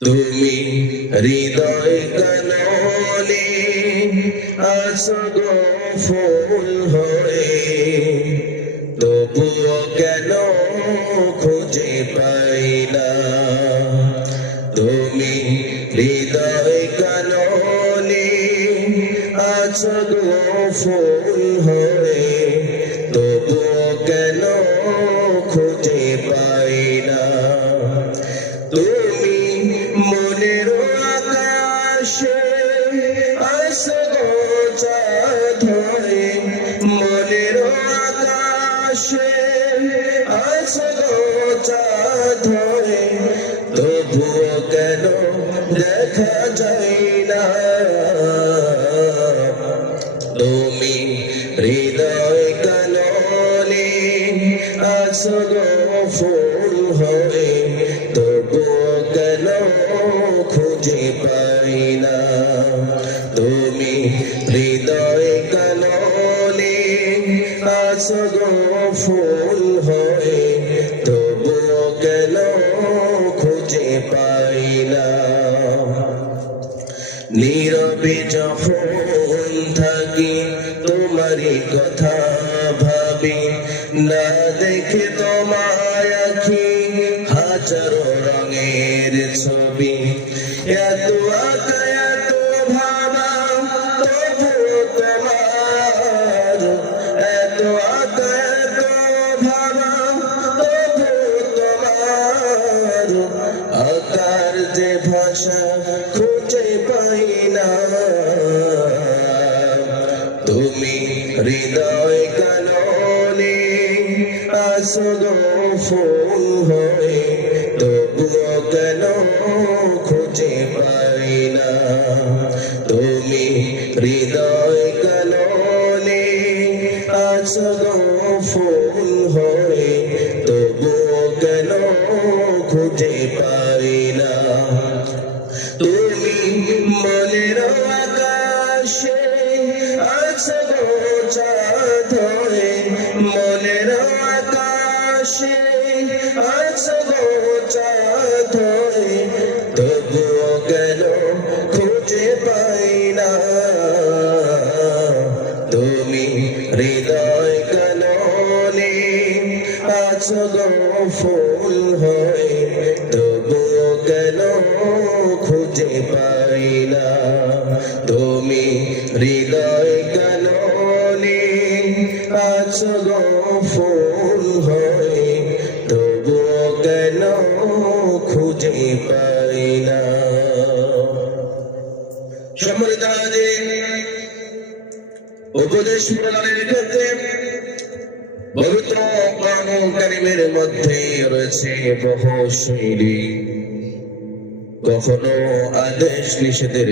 তুমি হৃদয় কাননে আছো গো ফুল হয়ে, তবুও কেন খুঁজে পাই না। তুমি হৃদয় কাননে আছো গো ফুল হয়ে, তবুও কেন খুঁজে পাই না। তুমি মনের আকাশে আছো গো চাঁদ হয়ে, মনের আকাশে আছো গো চাঁদ হয়ে, তবুও কেন দেখা যায় না। তুমি হৃদয় কাননে আছো গো ফুল হয়ে, তবুও কেন খুঁজে পাই না। তুমি হৃদয় কাননে আছো গো ফুল হয়ে, তবুও কেন খুঁজে পাই না। নীরবে যখন থাকি তোমারই কথা ভাবি, না দেখে তোমায় আঁখি হাজারো রঙের ছবি। এত আঁকা এত ভাবা তবুও তোমার, এত আঁকা এত ভাবা তবুও তোমার, আকার যে ভাষা খুঁজে পাই না। তুমি হৃদয় কাননে আছো গো ফুল হয়ে, তবুও কেন খুঁজে পাই না। তুমি হৃদয় কাননে আছো গো ফুল হয়ে, তবুও কেন খুঁজে পাই না। তুমি মনের আকাশে আছো গো চাঁদ হয়ে, মনের আকাশে আছো গো চাঁদ হয়ে, তবুও কেন খুঁজে পাই না। তুমি হৃদয় কাননে আছো গো ফুল হয়ে, তবুও কেন খুঁজে পাই না। তুমি হৃদয় কাননে আছো গো ফুল হয়ে, তবুও কেন খুঁজে পাই না। সম্মানিত হাজির, উপদেশ প্রদানের ক্ষেত্রে পবিত্র কোরআন কারীমের মধ্যে রয়েছে বহু শৈলী, কখনো আদেশ নিষেধের